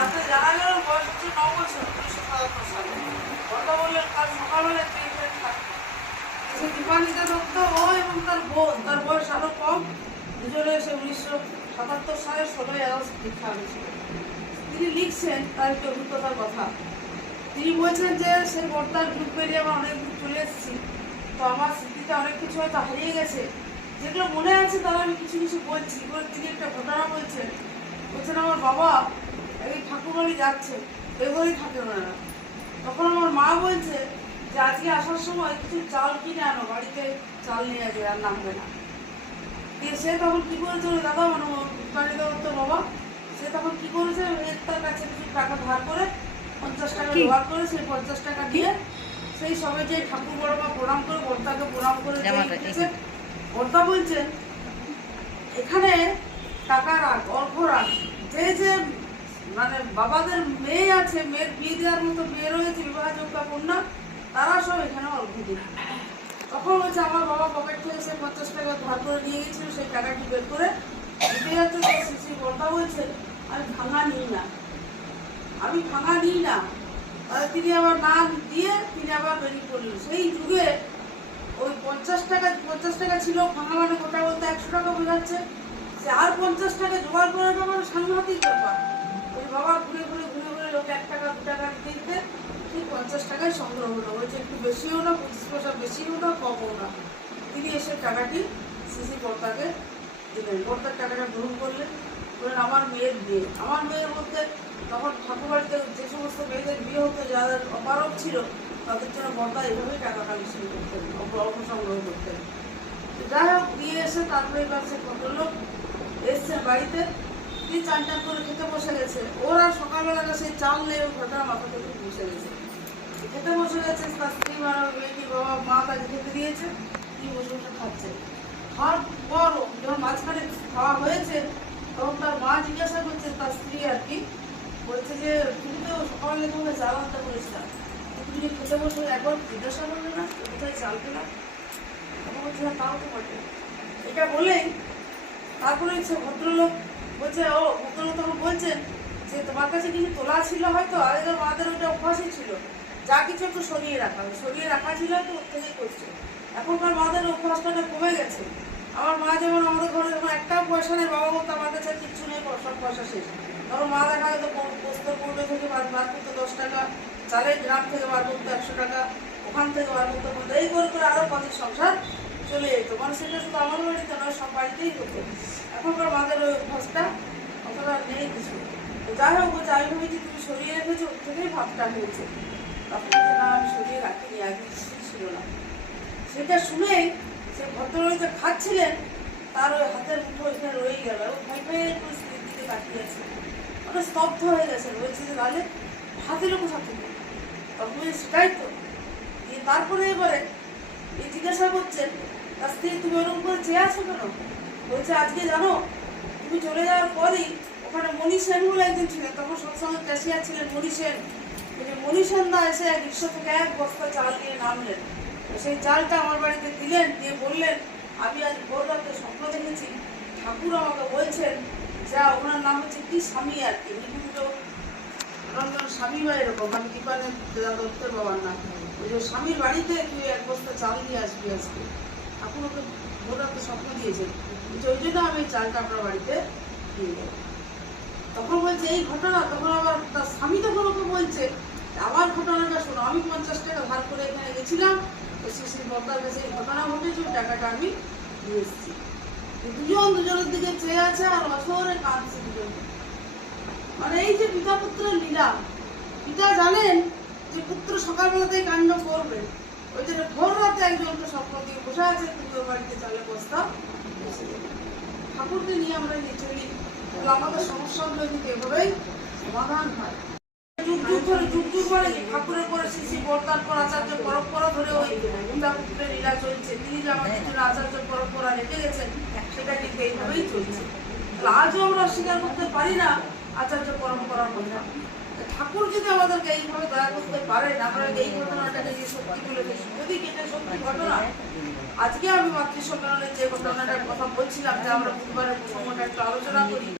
যাতে জানা গেল বয়স হচ্ছে ন বছর উনিশশো সাতাত্তর সালে কথা বললেন কাল সকালবেলা ট্রেন ট্রেন থাকে সে দীপানিতা দত্ত ও এবং তার বোন, তার বয়স আরও কম। দুজনে এসে উনিশশো সাতাত্তর সালে ষোলোই আগস্ট দীক্ষা হয়েছিল তিনি লিখছেন তার একটি অভিজ্ঞতার কথা। তিনি বলছেন যে সেই বর্তার যুগ পেরিয়ে আমার অনেক দূর চলে এসেছি। তো আমার স্মৃতিতে অনেক কিছু হয়তো হারিয়ে গেছে। যেগুলো মনে আছে তারা আমি কিছু কিছু বলছি। এবার তিনি একটা ঘটনা বলছেন। বলছেন, আমার বাবা এই ঠাকুরবাড়ি যাচ্ছে এবারই থাকে ওনারা। তখন আমার মা বলছে যে আজকে আসার সময় কিছু চাল কিনে আনো বাড়িতে চাল নিয়ে যাবে আর নামবে না। দিয়ে সে তখন কি করেছে দাদা মানে বাড়ি দেওয়ার তো বাবা। সে তখন কি করেছে তার কাছে কিছু টাকা ধার করে পঞ্চাশ টাকা জোগাড় করে সেই পঞ্চাশ টাকা দিয়ে সেই সবে যে ঠাকুর বড় বা প্রণাম করে বর্তাকে প্রণাম করে। বর্তা বলছেন এখানে টাকা রাখ অর্ঘ রাখ যে যে মানে বাবাদের মেয়ে আছে, মেয়ের বিয়ে দেওয়ার মতো মেয়ে রয়েছে, বিবাহযোগ্য কন্যা, তারা সব এখানে অর্ঘ দিন তখন হচ্ছে আমার বাবা পকেট থেকে সে পঞ্চাশ টাকা ধার করে নিয়ে গেছিল, সেই টাকাটি বের করে দিতে যাচ্ছে শিশি বর্তা বলছে, আমি ভাঙা নিই না। আমি ভাঙা নিই না। তিনি আবার না দিয়ে তিনি আবার বেরিয়ে পড়লেন। সেই যুগে ওই পঞ্চাশ টাকা পঞ্চাশ টাকা ছিল, ভাঙা মানে গোটা বলতে একশো টাকা বোঝাচ্ছে। সে আর পঞ্চাশ টাকা জোগাড় করে মানে সাংঘাতিক ব্যাপার। ওই বাবা ঘুরে ঘুরে ঘুরে ঘুরে লোক এক টাকা, দু টাকা দিতে সেই পঞ্চাশ টাকায় সংগ্রহ হলো। বলছে একটু বেশিও না, পঁচিশ পয়সা বেশিও না, কমও না। তিনি এসে টাকাটি সিসি কর্তাকে দিলেন। কর্তার টাকাটা গ্রহণ করলেন। বললেন, আমার মেয়ের বিয়ে। আমার মেয়ের মধ্যে তখন ঠাকুরবাড়িতে যে সমস্ত মেয়েদের বিয়ে হতো, যাদের অপারক ছিল, তাদের জন্য বর্দা এভাবেই টাকা কালেকশন করতেন অর্থ সংগ্রহ করতেন। যাই হোক দিয়ে এসে তারপরে এবার সে ভদ্রলোক এসছে বাড়িতে। তিনি চান টান করে খেতে বসে গেছে। ওরা সকালবেলাটা সেই চাল নেই ওই ঘটনা মাথা থেকে বসে গেছে। খেতে বসে গেছে তার স্ত্রী মারা মেয়েটি বাবা মা তাকে খেতে দিয়েছে তিনি বসে বসে খাচ্ছে। খাওয়ার পর যখন মাঝখানে খাওয়া হয়েছে তখন তার মা জিজ্ঞাসা করছে তার স্ত্রী আর কি? বলছে যে তুমি তো সকালে তোমাকে চাল আনতে বলেছিলাম তুমি যে খেতে বসে একবার জিজ্ঞাসা করলে না কোথায় চাল পেলাম? তখন বলছে "হ্যাঁ, তাও তো বটে এটা বলেই তারপরে সে ভদ্রলোক বলছে, ও ভদ্রলোক তখন বলছেন যে তোমার কাছে কিছু তোলা ছিল হয়তো আগেকার মাদের ওইটা অভ্যাসই ছিল। যা কিছু একটু সরিয়ে রাখা সরিয়ে রাখা ছিল তো ওর থেকেই করছে। এখনকার মাদের অভ্যাসটা কমে গেছে। আমার মা যেমন আমাদের ঘরে যখন একটা পয়সা নেই, বাবা বলতো, আমার কাছে কিচ্ছু নেই সব পয়সা শেষ। তখন মা দেখা যেত পোস্ত পূর্ণ থেকে বার করতো দশ টাকা, চালের গ্রাম থেকে বার করতো একশো টাকা, ওখান থেকে বার করতো এই করে করে আরও পদের সংসার চলে যেত। মানে সেটা শুধু আমার বাড়িতে নয়, সব বাড়িতেই হতো। এখনকার মাদের ওই অভ্যাসটা অতটা নেই কিছু। তো যাই হোক বলছে আমি ভেবেছি, তুমি সরিয়ে রেখেছো, ওর থেকেই ভাবটা হয়েছে। তখন না, আমি সরিয়ে রাখিনি, আগে কিছুই ছিল না। সেটা শুনেই সে ভদ্রলোক খাচ্ছিলেন, তার ওই হাতের মুঠো ওইখানে রয়ে গেল। ও ভয় পেয়ে একটু দিকে তাকিয়ে আছে। ওটা স্তব্ধ হয়ে গেছে। বলছে যে, তাহলে হাতের কোথা থেকে তখন সেটাই তো। দিয়ে তারপরে এবারে জিজ্ঞাসা করছেন তার স্ত্রী তুমি ওরকম করে চেয়ে আছো কেন? বলছে আজকে জানো তুমি চলে যাওয়ার পরই ওখানে মণি বলে একজন ছিলেন তখন সবসময় ক্যাশিয়ার ছিলেন মণি সেন। বলছে, মণি সেন দা এসে এক রিক্সা থেকে এক বস্তা চাল নিয়ে নামলেন। সেই চালটা আমার বাড়িতে দিলেন দিয়ে বললেন আমি আজ ভোর স্বপ্ন দেখেছি ঠাকুর আমাকে বলছেন যা ওনার নাম হচ্ছে কি স্বামী আর কি। নিকুঞ্জ রঞ্জন স্বামী বা এরকম আমি দীপানের দত্তের বাবার নাম ওই যে স্বামীর বাড়িতে তুই এক বস্তা চাল নিয়ে আসবি আজকে। ঠাকুর ওকে ভোর স্বপ্ন দিয়েছেন। ওই জন্য আমি চালটা আপনার বাড়িতে দিয়ে দেবো। তখন বলছে, এই ঘটনা তখন আবার তার স্বামী তখন ওকে বলছে, আবার ঘটনাটা শোনো। আমি পঞ্চাশ টাকা ধার করে এখানে গেছিলাম, তো শ্রী বর্দার কাছে এই ঘটনা ঘটেছে, ওই টাকাটা আমি দিয়ে এসেছি। দুজন দুজনের দিকে চেয়ে আছে আর অসহরে কাঁদছে দুজন। মানে এই যে পিতা পুত্রের লীলা, পিতা জানেন যে পুত্র সকালবেলাতেই কাণ্ড করবে। ওই জন্য ভোর রাতে একজনকে স্বপ্ন দিয়ে বসে আছে তুমি বাড়িতে চালে বস্তা। ঠাকুরকে নিয়ে আমরা চলি আমাদের সমস্যাগুলো কিন্তু এভাবেই সমাধান হয়। যুগ যুগ ধরে, যুগ যুগ ধরে ঠাকুরের পরে শিশি বর্তার পর আচার্য পরম্পরা ধরে ওই পুত্রের লীলা চলছে। তিনি যে আমাদের জন্য আচার্য পরম্পরা রেখে গেছেন, সেটা কিন্তু এইভাবেই চলছে। আজও আমরা স্বীকার করতে পারি না আচার্য পরম্পরার কথা। ঠাকুর যদি আমাদেরকে এইভাবে দয়া করতে পারেন আমরা এই ঘটনাটাকে যে সত্যি বলে সত্যি ঘটনা। আজকে আমি মাতৃ সম্মেলনের যে ঘটনাটার কথা বলছিলাম যে আমরা বুধবারের সময়টা একটু আলোচনা করি।